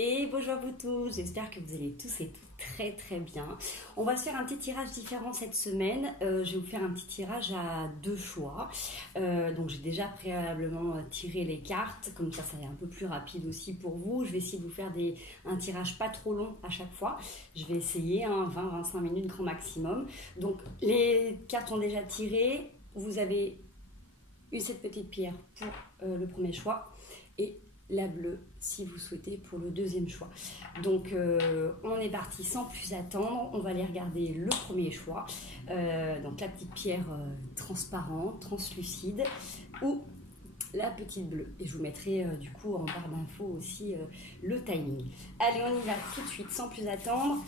Et bonjour à vous tous, j'espère que vous allez tous et toutes très bien. On va se faire un petit tirage différent cette semaine. Je vais vous faire un petit tirage à deux choix. Donc j'ai déjà préalablement tiré les cartes, comme ça est un peu plus rapide aussi pour vous. Je vais essayer de vous faire un tirage pas trop long à chaque fois. Je vais essayer 20-25 minutes grand maximum. Donc les cartes sont déjà tirées. Vous avez eu cette petite pierre pour le premier choix et la bleue si vous souhaitez pour le deuxième choix. Donc on est parti sans plus attendre, on va aller regarder le premier choix. Donc la petite pierre transparente, translucide ou la petite bleue. Et je vous mettrai du coup en barre d'infos aussi le timing. Allez, on y va tout de suite sans plus attendre.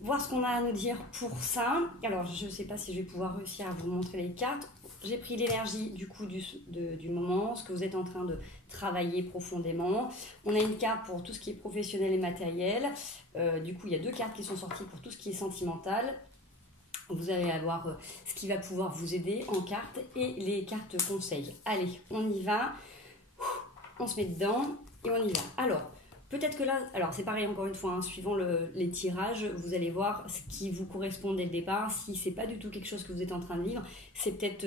Voir ce qu'on a à nous dire pour ça. Alors je ne sais pas si je vais pouvoir réussir à vous montrer les cartes. J'ai pris l'énergie du coup du moment, ce que vous êtes en train de travailler profondément. On a une carte pour tout ce qui est professionnel et matériel. Du coup, il y a deux cartes qui sont sorties pour tout ce qui est sentimental. Vous allez avoir ce qui va pouvoir vous aider en cartes et les cartes conseils. Allez, on y va. On se met dedans et on y va. Alors, peut-être que là, alors c'est pareil encore une fois, suivant les tirages, vous allez voir ce qui vous correspond dès le départ. Si c'est pas du tout quelque chose que vous êtes en train de vivre, c'est peut-être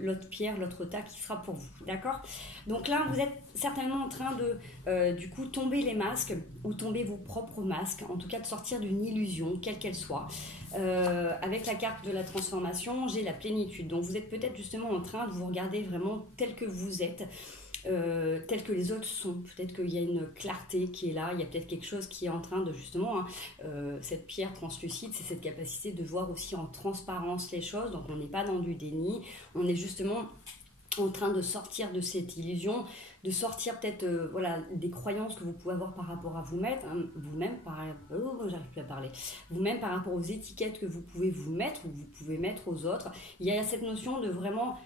l'autre pierre, l'autre tas qui sera pour vous, d'accord? Donc là, vous êtes certainement en train de, du coup, tomber les masques ou tomber vos propres masques, en tout cas de sortir d'une illusion, quelle qu'elle soit. Avec la carte de la transformation, j'ai la plénitude. Donc vous êtes peut-être justement en train de vous regarder vraiment tel que vous êtes. Tels que les autres sont. Peut-être qu'il y a une clarté qui est là, il y a peut-être quelque chose qui est en train de justement, cette pierre translucide, c'est cette capacité de voir aussi en transparence les choses, donc on n'est pas dans du déni, on est justement en train de sortir de cette illusion, de sortir peut-être voilà, des croyances que vous pouvez avoir par rapport à vous-même, j'arrive plus à parler, vous-même par rapport aux étiquettes que vous pouvez vous mettre ou que vous pouvez mettre aux autres. Il y a cette notion de vraiment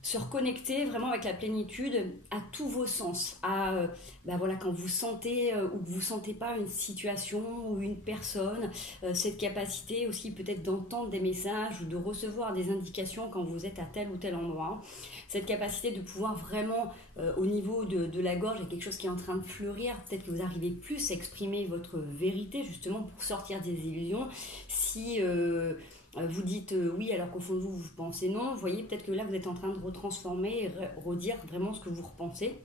se reconnecter vraiment avec la plénitude à tous vos sens, à voilà, quand vous sentez ou que vous sentez pas une situation ou une personne, cette capacité aussi peut-être d'entendre des messages ou de recevoir des indications quand vous êtes à tel ou tel endroit, cette capacité de pouvoir vraiment au niveau de la gorge, il y a quelque chose qui est en train de fleurir, peut-être que vous arrivez plus à exprimer votre vérité justement pour sortir des illusions. Si vous dites oui alors qu'au fond de vous, vous pensez non, vous voyez, peut-être que là vous êtes en train de retransformer et redire vraiment ce que vous repensez.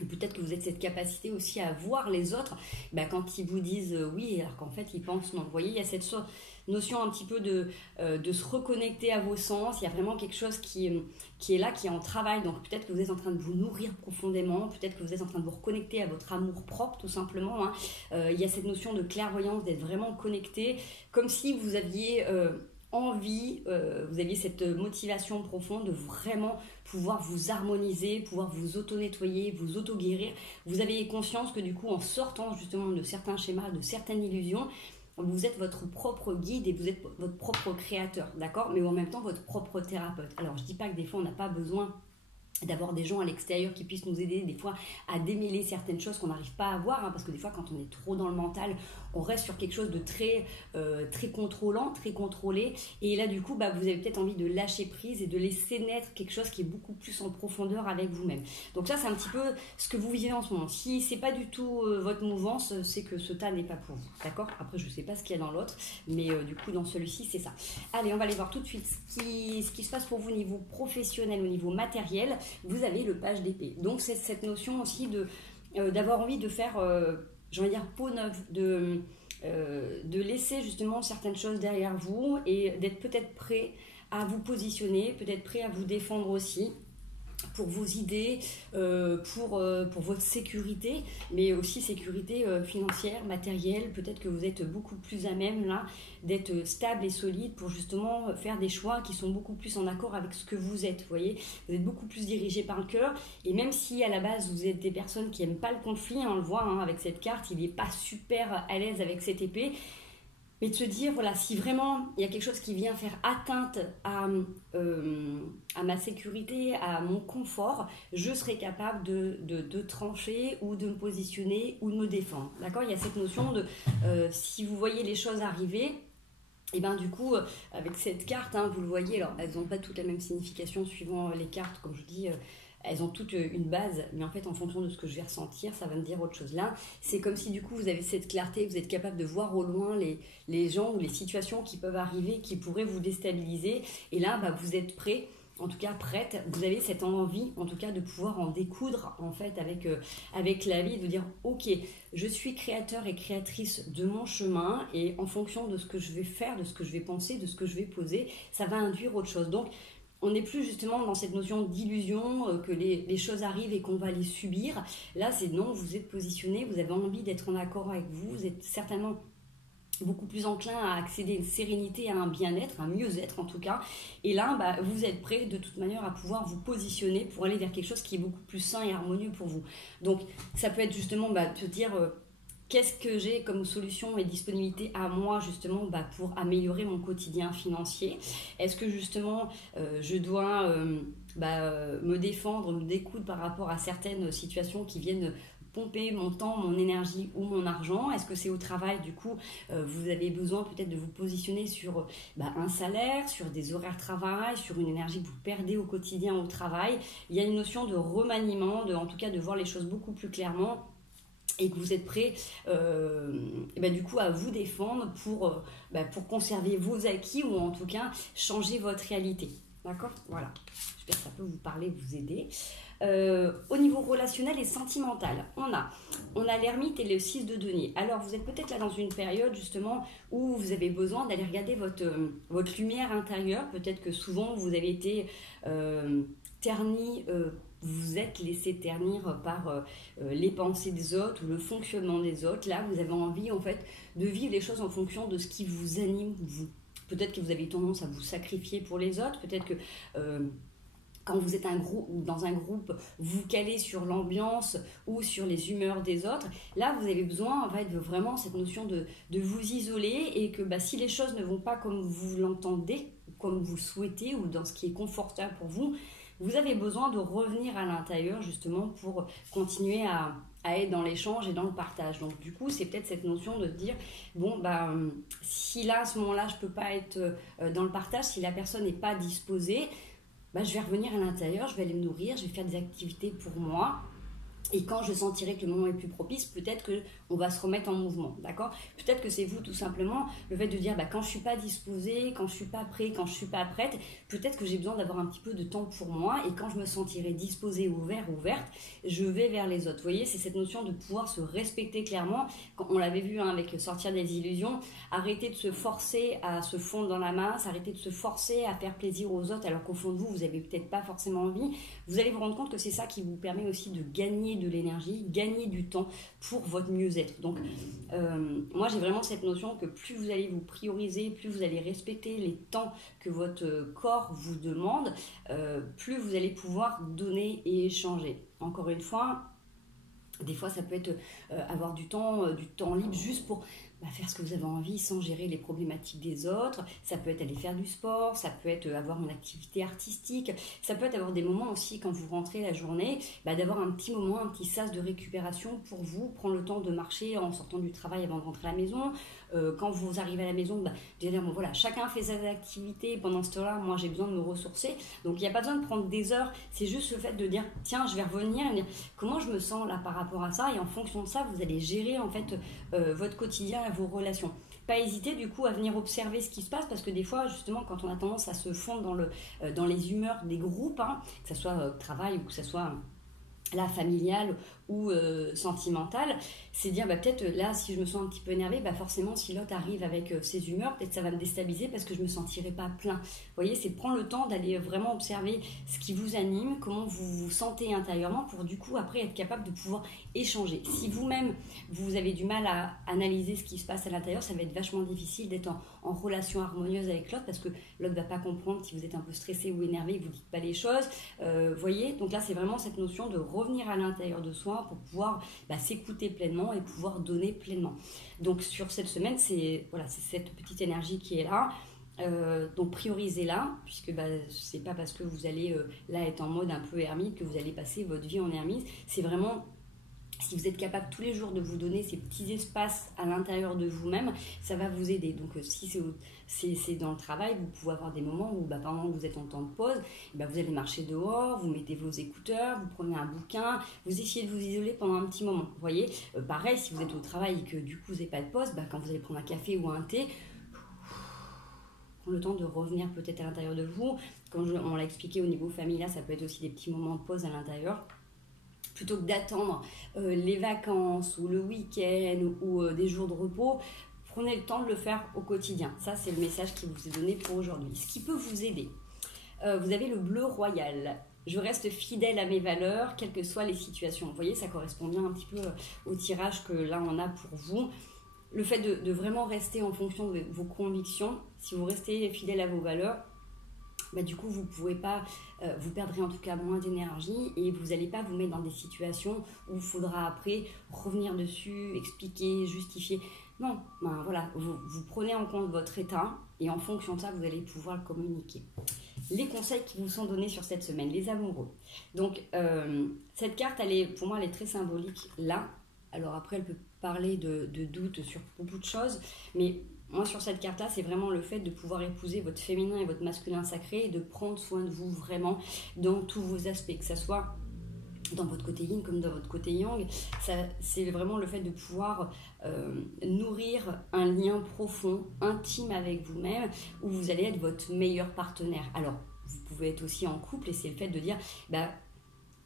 Ou peut-être que vous avez cette capacité aussi à voir les autres quand ils vous disent oui alors qu'en fait ils pensent non. Vous voyez, il y a cette notion un petit peu de se reconnecter à vos sens. Il y a vraiment quelque chose qui est là, qui est en travail. Donc peut-être que vous êtes en train de vous nourrir profondément, peut-être que vous êtes en train de vous reconnecter à votre amour propre tout simplement. Il y a cette notion de clairvoyance, d'être vraiment connecté, comme si vous aviez envie, vous aviez cette motivation profonde de vraiment pouvoir vous harmoniser, pouvoir vous auto-nettoyer, vous auto-guérir. Vous avez conscience que du coup, en sortant justement de certains schémas, de certaines illusions, vous êtes votre propre guide et vous êtes votre propre créateur, d'accord? Mais en même temps, votre propre thérapeute. Alors, je dis pas que des fois, on n'a pas besoin d'avoir des gens à l'extérieur qui puissent nous aider des fois à démêler certaines choses qu'on n'arrive pas à voir, parce que des fois quand on est trop dans le mental, on reste sur quelque chose de très contrôlant, très contrôlé, et là du coup vous avez peut-être envie de lâcher prise et de laisser naître quelque chose qui est beaucoup plus en profondeur avec vous-même. Donc ça c'est un petit peu ce que vous vivez en ce moment. Si c'est pas du tout votre mouvance, c'est que ce tas n'est pas pour vous, d'accord? Après je sais pas ce qu'il y a dans l'autre, mais du coup dans celui-ci c'est ça. Allez, on va aller voir tout de suite ce qui se passe pour vous au niveau professionnel, au niveau matériel. Vous avez le page d'épée. Donc c'est cette notion aussi d'avoir envie de faire, j'ai envie de dire, peau neuve, de laisser justement certaines choses derrière vous et d'être peut-être prêt à vous positionner, peut-être prêt à vous défendre aussi pour vos idées, pour votre sécurité, mais aussi sécurité financière, matérielle. Peut-être que vous êtes beaucoup plus à même là d'être stable et solide pour justement faire des choix qui sont beaucoup plus en accord avec ce que vous êtes. Vous voyez, vous êtes beaucoup plus dirigé par le cœur, et même si à la base vous êtes des personnes qui n'aiment pas le conflit, on le voit avec cette carte, il n'est pas super à l'aise avec cette épée. Mais de se dire, voilà, si vraiment il y a quelque chose qui vient faire atteinte à ma sécurité, à mon confort, je serai capable de trancher ou de me positionner ou de me défendre. D'accord? Il y a cette notion de, si vous voyez les choses arriver, et bien du coup, avec cette carte, vous le voyez, alors elles n'ont pas toutes la même signification suivant les cartes, comme je dis, elles ont toutes une base, mais en fait en fonction de ce que je vais ressentir, ça va me dire autre chose. Là, c'est comme si du coup vous avez cette clarté, vous êtes capable de voir au loin les gens ou les situations qui peuvent arriver, qui pourraient vous déstabiliser. Et là, vous êtes prêt, en tout cas prête, vous avez cette envie en tout cas de pouvoir en découdre en fait avec la vie, de dire ok, je suis créateur et créatrice de mon chemin et en fonction de ce que je vais faire, de ce que je vais penser, de ce que je vais poser, ça va induire autre chose. Donc on n'est plus justement dans cette notion d'illusion, que les choses arrivent et qu'on va les subir. Là c'est non, vous êtes positionné, vous avez envie d'être en accord avec vous, vous êtes certainement beaucoup plus enclin à accéder à une sérénité, à un bien-être, un mieux-être en tout cas. Et là, vous êtes prêt de toute manière à pouvoir vous positionner pour aller vers quelque chose qui est beaucoup plus sain et harmonieux pour vous. Donc ça peut être justement te dire qu'est-ce que j'ai comme solution et disponibilité à moi justement pour améliorer mon quotidien financier. Est-ce que justement je dois me défendre, me découdre par rapport à certaines situations qui viennent pomper mon temps, mon énergie ou mon argent? Est-ce que c'est au travail? Du coup, vous avez besoin peut-être de vous positionner sur un salaire, sur des horaires de travail, sur une énergie que vous perdez au quotidien au travail. Il y a une notion de remaniement, en tout cas de voir les choses beaucoup plus clairement et que vous êtes prêt du coup à vous défendre pour conserver vos acquis ou en tout cas changer votre réalité. D'accord? Voilà. J'espère que ça peut vous parler, vous aider. Au niveau relationnel et sentimental, on a l'ermite et le 6 de denier. Alors vous êtes peut-être là dans une période justement où vous avez besoin d'aller regarder votre lumière intérieure. Peut-être que souvent vous avez été terni, vous êtes laissé ternir par les pensées des autres ou le fonctionnement des autres. Là vous avez envie en fait de vivre les choses en fonction de ce qui vous anime, vous. Peut-être que vous avez tendance à vous sacrifier pour les autres, peut-être que quand vous êtes dans un groupe, vous calez sur l'ambiance ou sur les humeurs des autres. Là, vous avez besoin en fait, de vraiment cette notion de vous isoler et que si les choses ne vont pas comme vous l'entendez, comme vous souhaitez ou dans ce qui est confortable pour vous, vous avez besoin de revenir à l'intérieur justement pour continuer à être dans l'échange et dans le partage. Donc du coup, c'est peut-être cette notion de dire, si là, à ce moment-là, je ne peux pas être dans le partage, si la personne n'est pas disposée, je vais revenir à l'intérieur, je vais aller me nourrir, je vais faire des activités pour moi. Et quand je sentirai que le moment est plus propice, peut-être qu'on va se remettre en mouvement, d'accord? Peut-être que c'est vous tout simplement, le fait de dire quand je ne suis pas disposée, quand je ne suis pas prêt, quand je ne suis pas prête, peut-être que j'ai besoin d'avoir un petit peu de temps pour moi et quand je me sentirai disposée, ouverte, je vais vers les autres. Vous voyez, c'est cette notion de pouvoir se respecter clairement. On l'avait vu avec sortir des illusions, arrêter de se forcer à se fondre dans la masse, arrêter de se forcer à faire plaisir aux autres alors qu'au fond de vous, vous n'avez peut-être pas forcément envie. Vous allez vous rendre compte que c'est ça qui vous permet aussi de gagner de l'énergie, gagner du temps pour votre mieux-être. Donc moi j'ai vraiment cette notion que plus vous allez vous prioriser, plus vous allez respecter les temps que votre corps vous demande, plus vous allez pouvoir donner et échanger. Encore une fois, des fois ça peut être avoir du temps libre juste pour faire ce que vous avez envie sans gérer les problématiques des autres. Ça peut être aller faire du sport, ça peut être avoir une activité artistique, ça peut être avoir des moments aussi quand vous rentrez la journée, d'avoir un petit moment, un petit sas de récupération pour vous, prendre le temps de marcher en sortant du travail avant de rentrer à la maison. Quand vous arrivez à la maison, de dire voilà, chacun fait ses activités, pendant ce temps-là, moi j'ai besoin de me ressourcer. Donc il n'y a pas besoin de prendre des heures, c'est juste le fait de dire tiens, je vais revenir et dire comment je me sens là par rapport à ça, et en fonction de ça, vous allez gérer en fait votre quotidien et vos relations. Pas hésiter du coup à venir observer ce qui se passe, parce que des fois justement quand on a tendance à se fondre dans les humeurs des groupes, que ce soit travail ou que ce soit la familiale ou sentimentale, c'est dire peut-être là si je me sens un petit peu énervée, forcément si l'autre arrive avec ses humeurs, peut-être ça va me déstabiliser parce que je me sentirai pas plein. Vous voyez, c'est prendre le temps d'aller vraiment observer ce qui vous anime, comment vous vous sentez intérieurement, pour du coup après être capable de pouvoir échanger. Si vous-même vous avez du mal à analyser ce qui se passe à l'intérieur, ça va être vachement difficile d'être en relation harmonieuse avec l'autre, parce que l'autre va pas comprendre si vous êtes un peu stressé ou énervé, que vous dites pas les choses. Voyez, donc là c'est vraiment cette notion de revenir à l'intérieur de soi pour pouvoir s'écouter pleinement et pouvoir donner pleinement. Donc sur cette semaine, c'est cette petite énergie qui est là. Donc priorisez-la, puisque c'est pas parce que vous allez là être en mode un peu ermite que vous allez passer votre vie en ermite. C'est vraiment Si vous êtes capable tous les jours de vous donner ces petits espaces à l'intérieur de vous-même, ça va vous aider. Donc si c'est dans le travail, vous pouvez avoir des moments où pendant que vous êtes en temps de pause, vous allez marcher dehors, vous mettez vos écouteurs, vous prenez un bouquin, vous essayez de vous isoler pendant un petit moment. Vous voyez, pareil, si vous êtes au travail et que du coup vous n'avez pas de pause, quand vous allez prendre un café ou un thé, prendre le temps de revenir peut-être à l'intérieur de vous. Comme on l'a expliqué au niveau familial, ça peut être aussi des petits moments de pause à l'intérieur. Plutôt que d'attendre les vacances ou le week-end ou des jours de repos, prenez le temps de le faire au quotidien. Ça, c'est le message qui vous est donné pour aujourd'hui. Ce qui peut vous aider, vous avez le bleu royal. Je reste fidèle à mes valeurs, quelles que soient les situations. Vous voyez, ça correspond bien un petit peu au tirage que là, on a pour vous. Le fait de vraiment rester en fonction de vos convictions, si vous restez fidèle à vos valeurs, du coup, vous pouvez pas, vous perdrez en tout cas moins d'énergie et vous n'allez pas vous mettre dans des situations où il faudra après revenir dessus, expliquer, justifier. Non, voilà, vous prenez en compte votre état et en fonction de ça, vous allez pouvoir le communiquer. Les conseils qui vous sont donnés sur cette semaine, les amoureux. Donc, cette carte, pour moi, elle est très symbolique là. Alors après, elle peut parler de doutes sur beaucoup de choses, mais moi, sur cette carte-là, c'est vraiment le fait de pouvoir épouser votre féminin et votre masculin sacré et de prendre soin de vous vraiment dans tous vos aspects, que ce soit dans votre côté yin comme dans votre côté yang. C'est vraiment le fait de pouvoir nourrir un lien profond, intime avec vous-même, où vous allez être votre meilleur partenaire. Alors, vous pouvez être aussi en couple et c'est le fait de dire...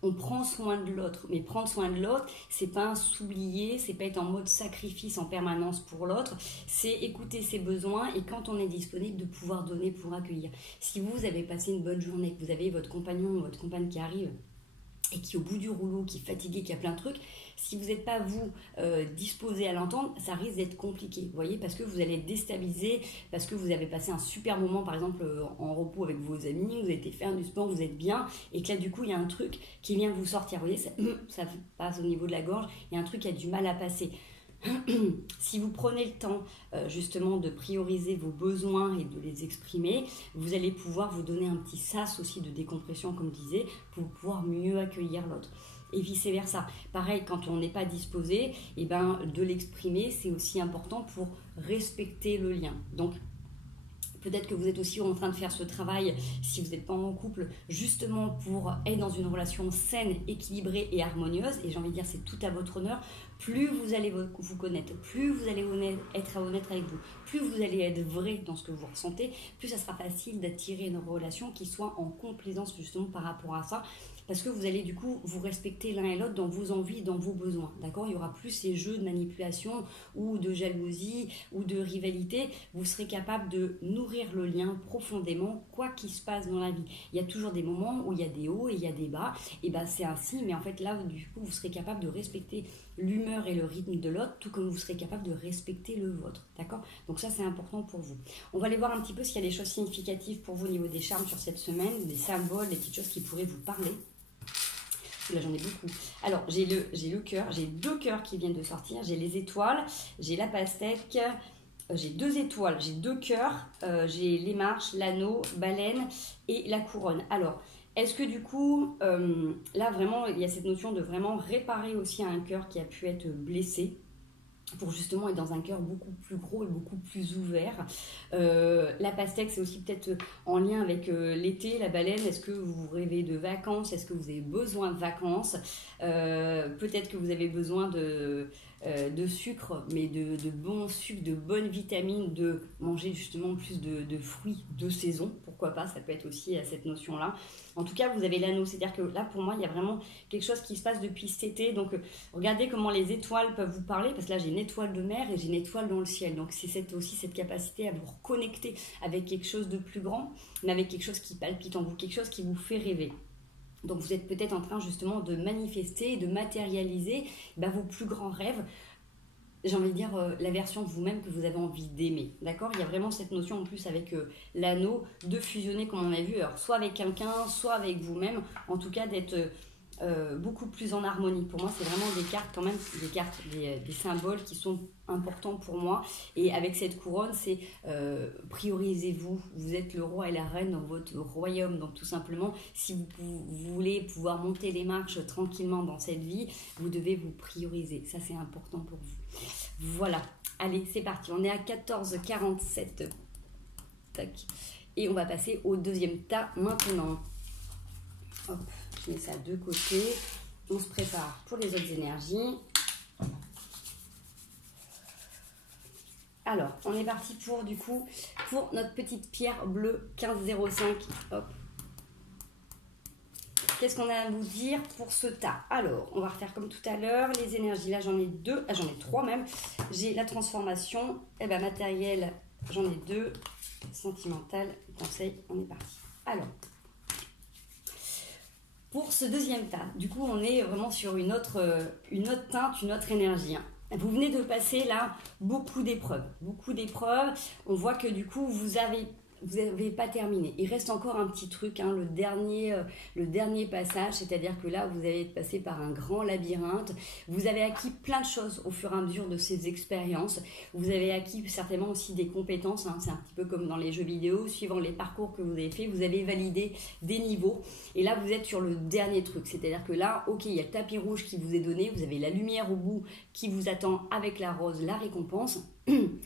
on prend soin de l'autre, mais prendre soin de l'autre, c'est pas s'oublier, c'est pas être en mode sacrifice en permanence pour l'autre, c'est écouter ses besoins et quand on est disponible de pouvoir donner pour accueillir. Si vous avez passé une bonne journée, que vous avez votre compagnon ou votre compagne qui arrive et qui est au bout du rouleau, qui est fatigué, qui a plein de trucs, si vous n'êtes pas vous disposé à l'entendre, ça risque d'être compliqué, vous voyez, parce que vous allez être déstabilisé, parce que vous avez passé un super moment, par exemple, en repos avec vos amis, vous avez été faire du sport, vous êtes bien, et que là, du coup, il y a un truc qui vient vous sortir, vous voyez, ça passe au niveau de la gorge, il y a un truc qui a du mal à passer. Si vous prenez le temps justement de prioriser vos besoins et de les exprimer, vous allez pouvoir vous donner un petit sas aussi de décompression, comme je disais, pour pouvoir mieux accueillir l'autre. Et vice versa. Pareil, quand on n'est pas disposé, de l'exprimer, c'est aussi important pour respecter le lien. Donc, peut-être que vous êtes aussi en train de faire ce travail, si vous n'êtes pas en couple, justement pour être dans une relation saine, équilibrée et harmonieuse. Et j'ai envie de dire, c'est tout à votre honneur. Plus vous allez vous connaître, plus vous allez être honnête avec vous, plus vous allez être vrai dans ce que vous ressentez, plus ça sera facile d'attirer une relation qui soit en complaisance justement par rapport à ça. Parce que vous allez du coup vous respecter l'un et l'autre dans vos envies, dans vos besoins. D'accord ? Il y aura plus ces jeux de manipulation ou de jalousie ou de rivalité. Vous serez capable de nourrir le lien profondément, quoi qu'il se passe dans la vie. Il y a toujours des moments où il y a des hauts et il y a des bas. Et c'est ainsi, mais en fait là, du coup, vous serez capable de respecter l'humeur et le rythme de l'autre, tout comme vous serez capable de respecter le vôtre. D'accord ? Donc ça, c'est important pour vous. On va aller voir un petit peu s'il y a des choses significatives pour vous au niveau des charmes sur cette semaine, des symboles, des petites choses qui pourraient vous parler. Là, j'en ai beaucoup. Alors, j'ai le cœur, j'ai 2 cœurs qui viennent de sortir. J'ai les étoiles, j'ai la pastèque, j'ai 2 étoiles, j'ai 2 cœurs, j'ai les marches, l'anneau, baleine et la couronne. Alors, est-ce que du coup, là vraiment, il y a cette notion de vraiment réparer aussi un cœur qui a pu être blessé, pour justement être dans un cœur beaucoup plus gros et beaucoup plus ouvert. La pastèque, c'est aussi peut-être en lien avec l'été, la baleine. Est-ce que vous rêvez de vacances ? Est-ce que vous avez besoin de vacances ? Peut-être que vous avez besoin de sucre, mais de bons sucres, de bonnes vitamines, de manger justement plus de fruits de saison. Pourquoi pas ? Ça peut être aussi à cette notion-là. En tout cas, vous avez l'anneau. C'est-à-dire que là, pour moi, il y a vraiment quelque chose qui se passe depuis cet été. Donc, regardez comment les étoiles peuvent vous parler. Parce que là, j'ai une étoile de mer et j'ai une étoile dans le ciel. Donc, c'est aussi cette capacité à vous reconnecter avec quelque chose de plus grand, mais avec quelque chose qui palpite en vous, quelque chose qui vous fait rêver. Donc, vous êtes peut-être en train justement de manifester, de matérialiser vos plus grands rêves. J'ai envie de dire la version de vous-même que vous avez envie d'aimer, d'accord ? Il y a vraiment cette notion en plus avec l'anneau de fusionner comme on a vu, alors soit avec quelqu'un, soit avec vous-même, en tout cas d'être beaucoup plus en harmonie. Pour moi, c'est vraiment des cartes quand même, des symboles qui sont importants pour moi. Et avec cette couronne, c'est priorisez-vous. Vous êtes le roi et la reine dans votre royaume. Donc tout simplement, si vous voulez pouvoir monter les marches tranquillement dans cette vie, vous devez vous prioriser. Ça, c'est important pour vous. Voilà. Allez, c'est parti. On est à 14h47. Tac. Et on va passer au deuxième tas maintenant. Hop, je mets ça de côté. On se prépare pour les autres énergies. Alors, on est parti pour notre petite pierre bleue 1505. Hop. Qu'est-ce qu'on a à vous dire pour ce tas? Alors, on va refaire comme tout à l'heure. Les énergies, là, j'en ai deux. Ah, j'en ai trois même. J'ai la transformation. Eh ben, matériel, j'en ai deux. Sentimental, conseil, on est parti. Alors, pour ce deuxième tas, du coup, on est vraiment sur une autre teinte, une autre énergie. Vous venez de passer là beaucoup d'épreuves. On voit que du coup, vous n'avez pas terminé. Il reste encore un petit truc, le dernier passage, c'est-à-dire que là, vous allez être passé par un grand labyrinthe. Vous avez acquis plein de choses au fur et à mesure de ces expériences. Vous avez acquis certainement aussi des compétences. C'est un petit peu comme dans les jeux vidéo, suivant les parcours que vous avez fait, vous avez validé des niveaux. Et là, vous êtes sur le dernier truc. C'est-à-dire que là, ok, il y a le tapis rouge qui vous est donné. Vous avez la lumière au bout qui vous attend avec la rose, la récompense.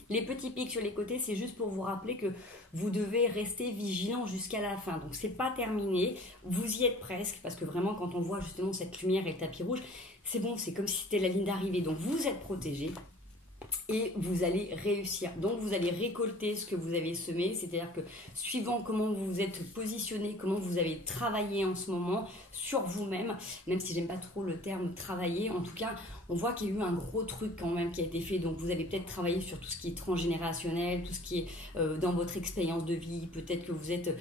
Les petits pics sur les côtés, c'est juste pour vous rappeler que vous devez rester vigilant jusqu'à la fin. Donc, c'est pas terminé. Vous y êtes presque, parce que vraiment, quand on voit justement cette lumière et le tapis rouge, c'est bon, c'est comme si c'était la ligne d'arrivée. Donc, vous êtes protégé et vous allez réussir. Donc, vous allez récolter ce que vous avez semé. C'est-à-dire que, suivant comment vous vous êtes positionné, comment vous avez travaillé en ce moment sur vous-même, même si j'aime pas trop le terme travailler, en tout cas, on voit qu'il y a eu un gros truc quand même qui a été fait. Donc, vous allez peut-être travailler sur tout ce qui est transgénérationnel, tout ce qui est dans votre expérience de vie. Peut-être que vous êtes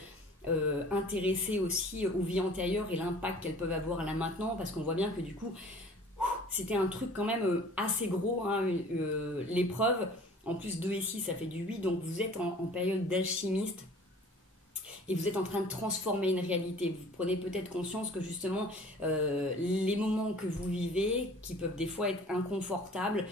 intéressé aussi aux vies antérieures et l'impact qu'elles peuvent avoir là maintenant. Parce qu'on voit bien que du coup, c'était un truc quand même assez gros. L'épreuve, en plus 2 et 6, ça fait du 8. Donc, vous êtes en période d'alchimiste. Et vous êtes en train de transformer une réalité. Vous prenez peut-être conscience que justement, les moments que vous vivez, qui peuvent des fois être inconfortables,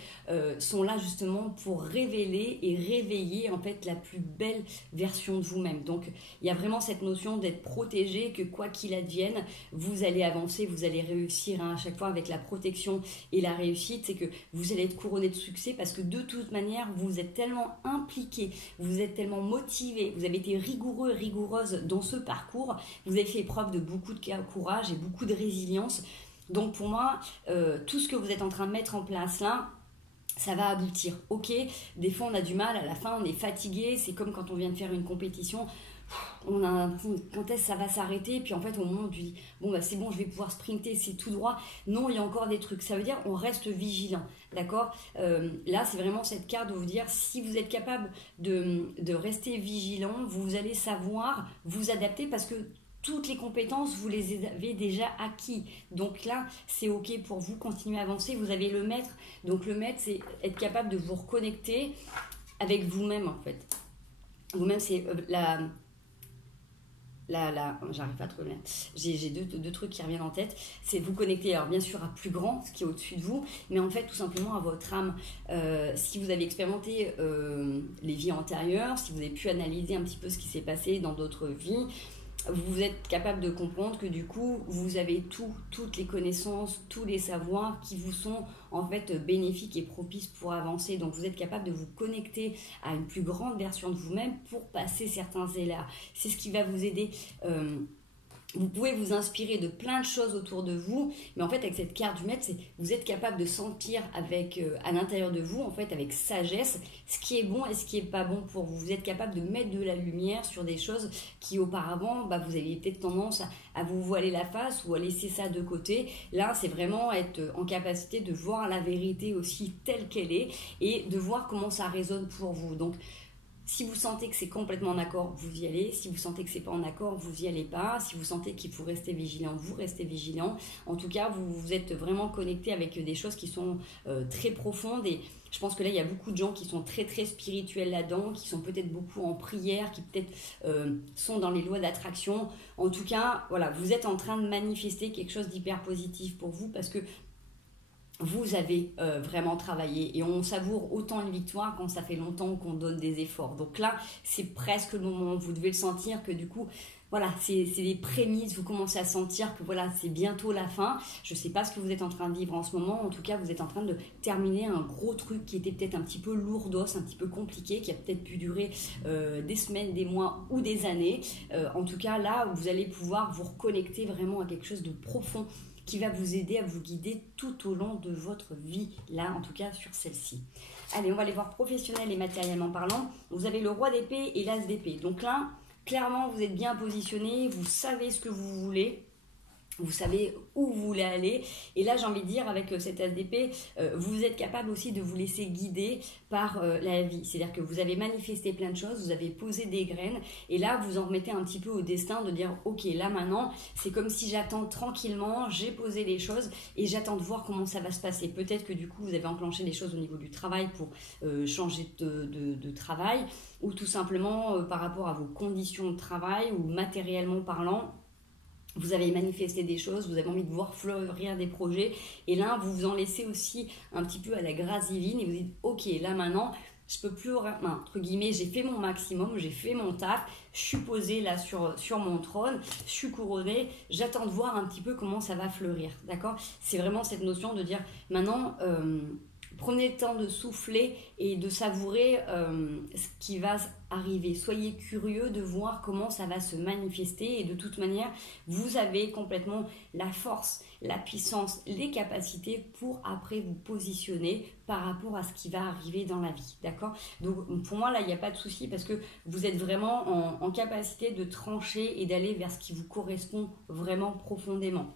sont là justement pour révéler et réveiller en fait la plus belle version de vous-même. Donc, il y a vraiment cette notion d'être protégé, que quoi qu'il advienne, vous allez avancer, vous allez réussir à chaque fois avec la protection et la réussite. C'est que vous allez être couronné de succès parce que de toute manière, vous êtes tellement impliqué, vous êtes tellement motivé, vous avez été rigoureux, rigoureuse dans ce parcours, vous avez fait preuve de beaucoup de courage et beaucoup de résilience. Donc pour moi, tout ce que vous êest en train de mettre en place là, ça va aboutir. Ok, des fois on a du mal, à la fin on est fatigué, c'est comme quand on vient de faire une compétition, on a quand est-ce que ça va s'arrêter, puis en fait au moment où tu dis bon bah c'est bon, je vais pouvoir sprinter, c'est tout droit. Non, il y a encore des trucs. Ça veut dire on reste vigilant, d'accord. Là c'est vraiment cette carte de vous dire si vous êtes capable de rester vigilant, vous allez savoir vous adapter parce que toutes les compétences, vous les avez déjà acquis. Donc là, c'est ok pour vous, continuer à avancer. Vous avez le maître. Donc le maître, c'est être capable de vous reconnecter avec vous-même en fait. Vous-même, c'est j'arrive pas à trouver. J'ai deux trucs qui reviennent en tête. C'est vous connecter, alors bien sûr, à plus grand, ce qui est au-dessus de vous, mais en fait, tout simplement à votre âme. Si vous avez expérimenté les vies antérieures, si vous avez pu analyser un petit peu ce qui s'est passé dans d'autres vies, vous êtes capable de comprendre que du coup, vous avez toutes les connaissances, tous les savoirs qui vous sont en fait bénéfiques et propices pour avancer. Donc, vous êtes capable de vous connecter à une plus grande version de vous-même pour passer certains élards. C'est ce qui va vous aider. Vous pouvez vous inspirer de plein de choses autour de vous, mais en fait avec cette carte du maître, vous êtes capable de sentir avec à l'intérieur de vous, en fait avec sagesse, ce qui est bon et ce qui est pas bon pour vous. Vous êtes capable de mettre de la lumière sur des choses qui auparavant, vous aviez peut-être tendance à vous voiler la face ou à laisser ça de côté. Là, c'est vraiment être en capacité de voir la vérité aussi telle qu'elle est et de voir comment ça résonne pour vous. Donc, Si vous sentez que c'est complètement en accord, vous y allez. Si vous sentez que c'est pas en accord, vous y allez pas. Si vous sentez qu'il faut rester vigilant, vous restez vigilant. En tout cas, vous êtes vraiment connecté avec des choses qui sont très profondes. Et je pense que là, il y a beaucoup de gens qui sont très très spirituels là-dedans, qui sont peut-être beaucoup en prière, qui peut-être sont dans les lois d'attraction. En tout cas, voilà, vous êtes en train de manifester quelque chose d'hyper positif pour vous parce que vous avez vraiment travaillé et on savoure autant une victoire quand ça fait longtemps qu'on donne des efforts. Donc là, c'est presque le moment où vous devez le sentir que du coup, voilà, c'est les prémices, vous commencez à sentir que voilà, c'est bientôt la fin. Je ne sais pas ce que vous êtes en train de vivre en ce moment, en tout cas, vous êtes en train de terminer un gros truc qui était peut-être un petit peu lourdos, un petit peu compliqué, qui a peut-être pu durer des semaines, des mois ou des années. En tout cas, là, vous allez pouvoir vous reconnecter vraiment à quelque chose de profond qui va vous aider à vous guider tout au long de votre vie, là en tout cas sur celle-ci. Allez, on va aller voir professionnel et matériellement parlant. Vous avez le roi d'épée et l'as d'épée. Donc là, clairement, vous êtes bien positionné, vous savez ce que vous voulez. Vous savez où vous voulez aller. Et là, j'ai envie de dire, avec cet as d'épée, vous êtes capable aussi de vous laisser guider par la vie. C'est-à-dire que vous avez manifesté plein de choses, vous avez posé des graines. Et là, vous en remettez un petit peu au destin de dire, ok, là maintenant, c'est comme si j'attends tranquillement, j'ai posé les choses et j'attends de voir comment ça va se passer. Peut-être que du coup, vous avez enclenché des choses au niveau du travail pour changer de travail ou tout simplement par rapport à vos conditions de travail ou matériellement parlant. Vous avez manifesté des choses, vous avez envie de voir fleurir des projets et là vous vous en laissez aussi un petit peu à la grâce divine et vous dites ok là maintenant je peux plus, entre guillemets, j'ai fait mon maximum, j'ai fait mon taf, je suis posée là sur mon trône, je suis couronnée, j'attends de voir un petit peu comment ça va fleurir, d'accord? C'est vraiment cette notion de dire maintenant prenez le temps de souffler et de savourer ce qui va arriver. Soyez curieux de voir comment ça va se manifester et de toute manière, vous avez complètement la force, la puissance, les capacités pour après vous positionner par rapport à ce qui va arriver dans la vie. D'accord? Donc pour moi, là, il n'y a pas de souci parce que vous êtes vraiment en capacité de trancher et d'aller vers ce qui vous correspond vraiment profondément.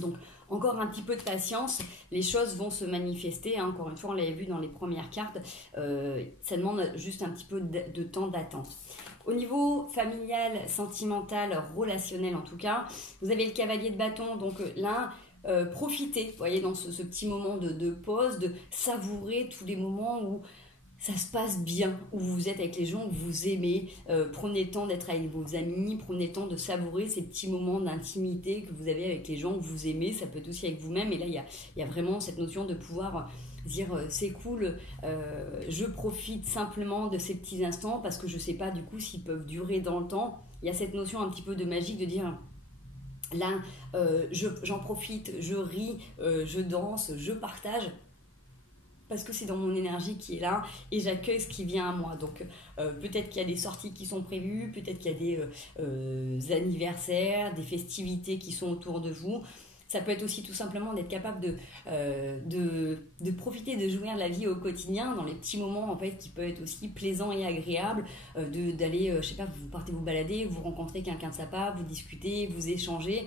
Donc, encore un petit peu de patience, les choses vont se manifester. Hein. Encore une fois, on l'avait vu dans les premières cartes, ça demande juste un petit peu de temps d'attente. Au niveau familial, sentimental, relationnel en tout cas, vous avez le cavalier de bâton. Donc là, profitez, vous voyez, dans ce petit moment de pause, de savourer tous les moments où ça se passe bien, où vous êtes avec les gens que vous aimez, prenez le temps d'être avec vos amis, prenez le temps de savourer ces petits moments d'intimité que vous avez avec les gens que vous aimez, ça peut être aussi avec vous-même, et là il y a vraiment cette notion de pouvoir dire c'est cool, je profite simplement de ces petits instants parce que je ne sais pas du coup s'ils peuvent durer dans le temps. Il y a cette notion un petit peu de magique de dire là j'en profite, je ris, je danse, je partage, parce que c'est dans mon énergie qui est là et j'accueille ce qui vient à moi. Donc peut-être qu'il y a des sorties qui sont prévues, peut-être qu'il y a des anniversaires, des festivités qui sont autour de vous. Ça peut être aussi tout simplement d'être capable de profiter, de jouir de la vie au quotidien, dans les petits moments en fait qui peuvent être aussi plaisants et agréables, d'aller, je sais pas, vous partez vous balader, vous rencontrez quelqu'un de sympa, vous discutez, vous échangez.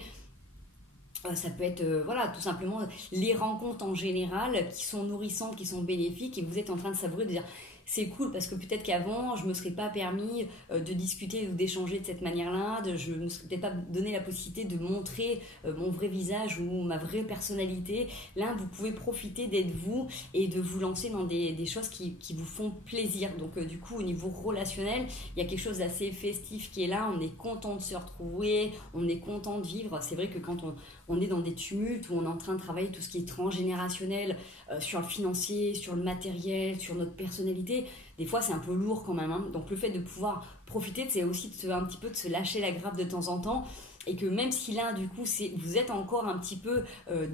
Ça peut être voilà, tout simplement les rencontres en général qui sont nourrissantes, qui sont bénéfiques et vous êtes en train de savourer, de dire c'est cool parce que peut-être qu'avant je me serais pas permis de discuter ou d'échanger de cette manière-là, je me serais peut-être pas donné la possibilité de montrer mon vrai visage ou ma vraie personnalité. Là vous pouvez profiter d'être vous et de vous lancer dans des choses qui vous font plaisir. Donc du coup au niveau relationnel il y a quelque chose d'assez festif qui est là, on est content de se retrouver, on est content de vivre. C'est vrai que quand on est dans des tumultes où on est en train de travailler tout ce qui est transgénérationnel, sur le financier, sur le matériel, sur notre personnalité, des fois c'est un peu lourd quand même. Hein. Donc le fait de pouvoir profiter, c'est aussi un petit peu de se lâcher la grappe de temps en temps. Et que même si là, du coup, vous êtes encore un petit peu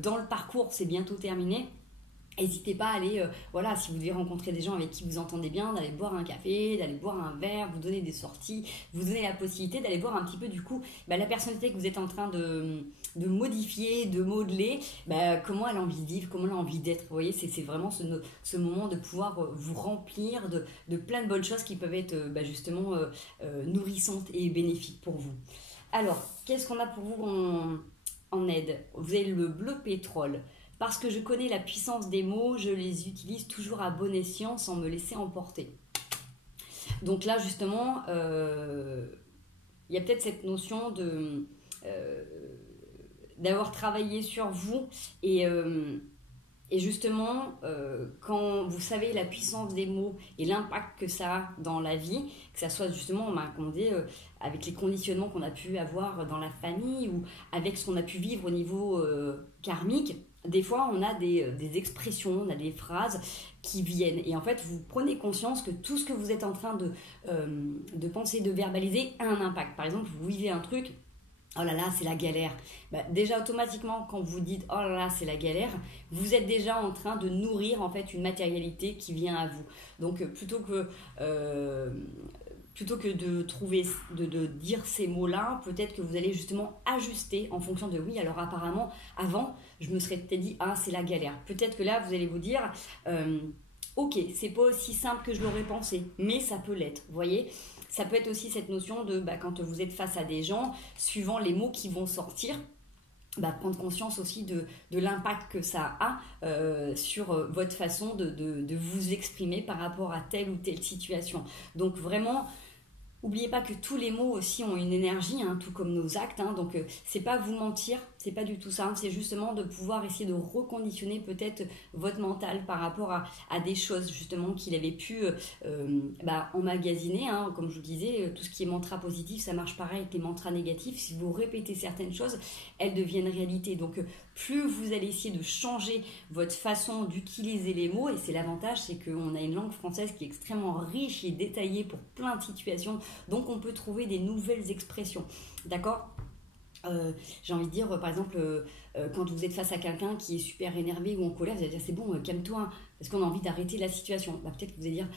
dans le parcours, c'est bientôt terminé. N'hésitez pas à aller, voilà, si vous devez rencontrer des gens avec qui vous entendez bien, d'aller boire un café, d'aller boire un verre, vous donner des sorties, vous donner la possibilité d'aller voir un petit peu du coup la personnalité que vous êtes en train de modifier, de modeler, comment elle a envie de vivre, comment elle a envie d'être. Vous voyez, c'est vraiment ce moment de pouvoir vous remplir de plein de bonnes choses qui peuvent être justement nourrissantes et bénéfiques pour vous. Alors, qu'est-ce qu'on a pour vous en aide? Vous avez le bleu pétrole. Parce que je connais la puissance des mots, je les utilise toujours à bon escient sans me laisser emporter. Donc là, justement, il y a peut-être cette notion d'avoir travaillé sur vous et justement, quand vous savez la puissance des mots et l'impact que ça a dans la vie, que ça soit justement, comme on dit, avec les conditionnements qu'on a pu avoir dans la famille ou avec ce qu'on a pu vivre au niveau karmique, des fois on a des expressions, on a des phrases qui viennent. Et en fait, vous prenez conscience que tout ce que vous êtes en train de penser, de verbaliser a un impact. Par exemple, vous vivez un truc... Oh là là, c'est la galère. Déjà, automatiquement, quand vous dites « Oh là là, c'est la galère », vous êtes déjà en train de nourrir en fait une matérialité qui vient à vous. Donc, plutôt que de dire ces mots-là, peut-être que vous allez justement ajuster en fonction de « Oui, alors apparemment, avant, je me serais peut-être dit « Ah, c'est la galère ». Peut-être que là, vous allez vous dire ok, c'est pas aussi simple que je l'aurais pensé, mais ça peut l'être, vous voyez. Ça peut être aussi cette notion de, quand vous êtes face à des gens, suivant les mots qui vont sortir, prendre conscience aussi de l'impact que ça a sur votre façon de vous exprimer par rapport à telle ou telle situation. Donc vraiment... N'oubliez pas que tous les mots aussi ont une énergie, tout comme nos actes. Donc, c'est pas vous mentir, c'est pas du tout ça. C'est justement de pouvoir essayer de reconditionner peut-être votre mental par rapport à des choses justement qu'il avait pu emmagasiner. Comme je vous disais, tout ce qui est mantra positif, ça marche pareil avec les mantras négatifs. Si vous répétez certaines choses, elles deviennent réalité. Donc, plus vous allez essayer de changer votre façon d'utiliser les mots, et c'est l'avantage, c'est qu'on a une langue française qui est extrêmement riche et détaillée pour plein de situations, donc on peut trouver des nouvelles expressions, d'accord. J'ai envie de dire, par exemple, quand vous êtes face à quelqu'un qui est super énervé ou en colère, vous allez dire c'est bon, calme-toi, parce qu'on a envie d'arrêter la situation. Peut-être que vous allez dire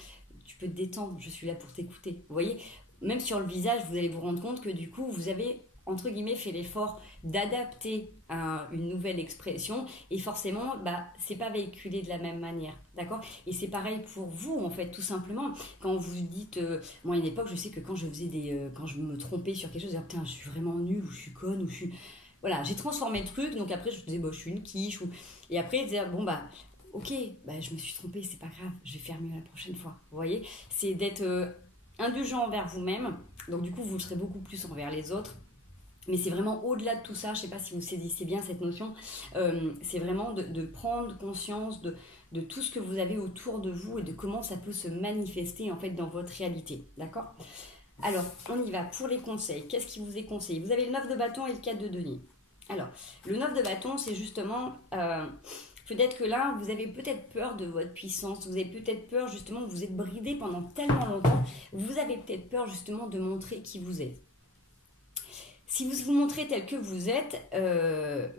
tu peux te détendre, je suis là pour t'écouter. Vous voyez, même sur le visage, vous allez vous rendre compte que du coup, vous avez entre guillemets fait l'effort d'adapter à une nouvelle expression et forcément c'est pas véhiculé de la même manière, d'accord. Et c'est pareil pour vous en fait, tout simplement quand vous dites moi à une époque je sais que quand je faisais quand je me trompais sur quelque chose, je disais putain je suis vraiment nulle ou je suis conne ou je suis voilà, j'ai transformé le truc. Donc après je disais je suis une quiche et après je disais ok, je me suis trompée, c'est pas grave, je vais faire mieux la prochaine fois. Vous voyez, c'est d'être indulgent envers vous-même, donc du coup vous le serez beaucoup plus envers les autres. Mais c'est vraiment au-delà de tout ça, je ne sais pas si vous saisissez bien cette notion, c'est vraiment de prendre conscience de tout ce que vous avez autour de vous et de comment ça peut se manifester en fait dans votre réalité, d'accord. Alors, on y va pour les conseils. Qu'est-ce qui vous est conseillé? Vous avez le 9 de bâton et le 4 de denier. Alors, le 9 de bâton, c'est justement... peut-être que là, vous avez peut-être peur de votre puissance, vous avez peut-être peur justement que vous êtes bridé pendant tellement longtemps, vous avez peut-être peur justement de montrer qui vous êtes. Si vous vous montrez tel que vous êtes,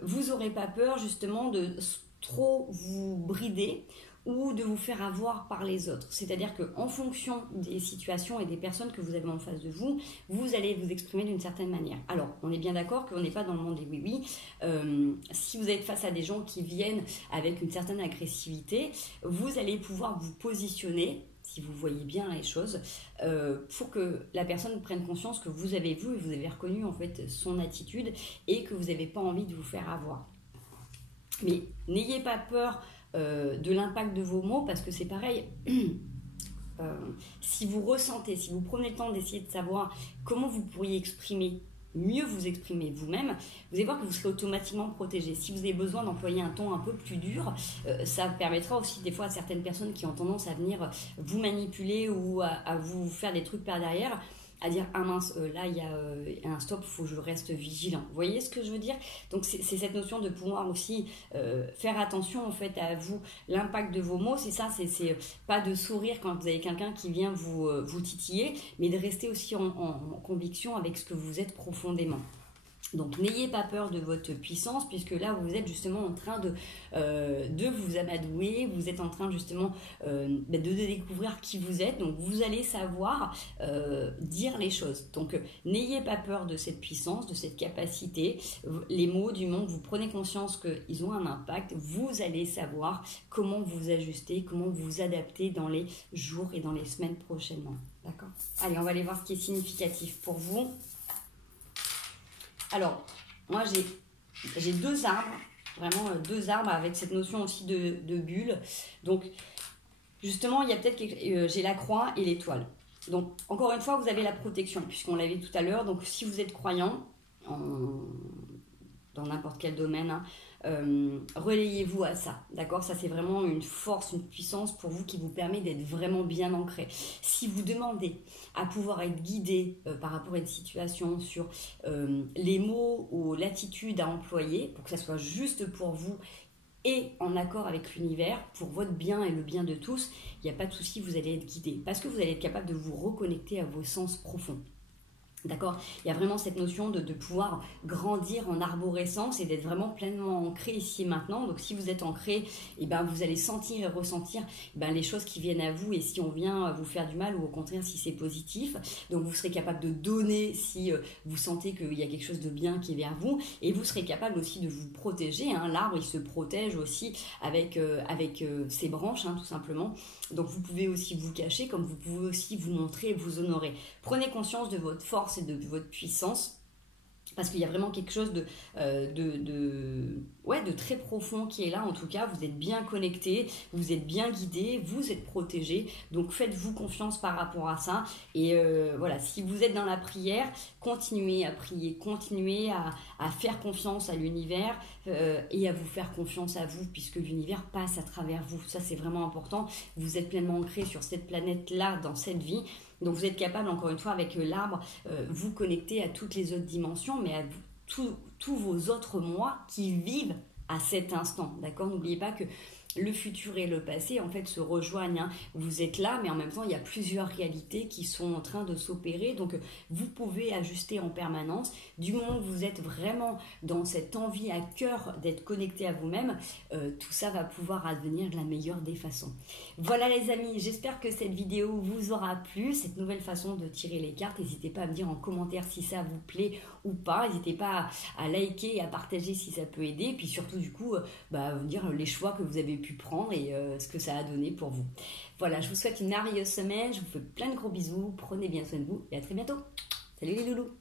vous n'aurez pas peur justement de trop vous brider ou de vous faire avoir par les autres. C'est-à-dire qu'en fonction des situations et des personnes que vous avez en face de vous, vous allez vous exprimer d'une certaine manière. Alors, on est bien d'accord qu'on n'est pas dans le monde des oui-oui. Si vous êtes face à des gens qui viennent avec une certaine agressivité, vous allez pouvoir vous positionner, si vous voyez bien les choses, pour que la personne prenne conscience que vous avez vu et vous avez reconnu en fait son attitude et que vous n'avez pas envie de vous faire avoir. Mais n'ayez pas peur de l'impact de vos mots, parce que c'est pareil. Si vous ressentez, si vous prenez le temps d'essayer de savoir comment vous pourriez mieux vous exprimer vous-même, vous allez voir que vous serez automatiquement protégé. Si vous avez besoin d'employer un ton un peu plus dur, ça permettra aussi des fois à certaines personnes qui ont tendance à venir vous manipuler ou à vous faire des trucs par derrière, à dire ah mince, là il y a un stop, il faut que je reste vigilant. Vous voyez ce que je veux dire? Donc c'est cette notion de pouvoir aussi faire attention en fait à vous, l'impact de vos mots. C'est ça, c'est pas de sourire quand vous avez quelqu'un qui vient vous titiller, mais de rester aussi en conviction avec ce que vous êtes profondément. Donc n'ayez pas peur de votre puissance, puisque là vous êtes justement en train de vous amadouer, vous êtes en train justement de découvrir qui vous êtes, donc vous allez savoir dire les choses. Donc n'ayez pas peur de cette puissance, de cette capacité. Les mots du monde, vous prenez conscience qu'ils ont un impact, vous allez savoir comment vous ajuster, comment vous adapter dans les jours et dans les semaines prochainement. D'accord? Allez, on va aller voir ce qui est significatif pour vous. Alors, moi j'ai deux arbres, vraiment deux arbres avec cette notion aussi de bulle. Donc, justement, il y a peut-être j'ai la croix et l'étoile. Donc, encore une fois, vous avez la protection, puisqu'on l'a vu tout à l'heure. Donc, si vous êtes croyant, dans n'importe quel domaine, hein, relayez-vous à ça, d'accord? Ça, c'est vraiment une force, une puissance pour vous qui vous permet d'être vraiment bien ancré. Si vous demandez à pouvoir être guidé par rapport à une situation sur les mots ou l'attitude à employer, pour que ça soit juste pour vous et en accord avec l'univers, pour votre bien et le bien de tous, il n'y a pas de souci, vous allez être guidé. Parce que vous allez être capable de vous reconnecter à vos sens profonds. D'accord? Il y a vraiment cette notion de pouvoir grandir en arborescence et d'être vraiment pleinement ancré ici et maintenant. Donc si vous êtes ancré, eh ben, vous allez sentir et ressentir les choses qui viennent à vous, et si on vient vous faire du mal, ou au contraire si c'est positif. Donc vous serez capable de donner si vous sentez qu'il y a quelque chose de bien qui est vers vous, et vous serez capable aussi de vous protéger, hein. L'arbre, il se protège aussi avec ses branches, hein, tout simplement. Donc vous pouvez aussi vous cacher, comme vous pouvez aussi vous montrer et vous honorer. Prenez conscience de votre force et de votre puissance, parce qu'il y a vraiment quelque chose de très profond qui est là. En tout cas, vous êtes bien connecté, vous êtes bien guidé, vous êtes protégé. Donc faites-vous confiance par rapport à ça. Et voilà, si vous êtes dans la prière, continuez à prier, continuez à faire confiance à l'univers et à vous faire confiance à vous, puisque l'univers passe à travers vous. Ça, c'est vraiment important. Vous êtes pleinement ancré sur cette planète-là, dans cette vie. Donc vous êtes capable, encore une fois, avec l'arbre, vous connecter à toutes les autres dimensions, mais à tous vos autres moi qui vivent à cet instant. D'accord? N'oubliez pas que le futur et le passé, en fait, se rejoignent, hein. Vous êtes là, mais en même temps, il y a plusieurs réalités qui sont en train de s'opérer. Donc, vous pouvez ajuster en permanence. Du moment que vous êtes vraiment dans cette envie à cœur d'être connecté à vous-même, tout ça va pouvoir advenir de la meilleure des façons. Voilà les amis, j'espère que cette vidéo vous aura plu, cette nouvelle façon de tirer les cartes. N'hésitez pas à me dire en commentaire si ça vous plaît ou pas. N'hésitez pas à liker et à partager si ça peut aider. Et puis surtout, du coup, vous dire les choix que vous avez pu prendre et ce que ça a donné pour vous. Voilà, je vous souhaite une merveilleuse semaine, je vous fais plein de gros bisous, prenez bien soin de vous et à très bientôt. Salut les loulous!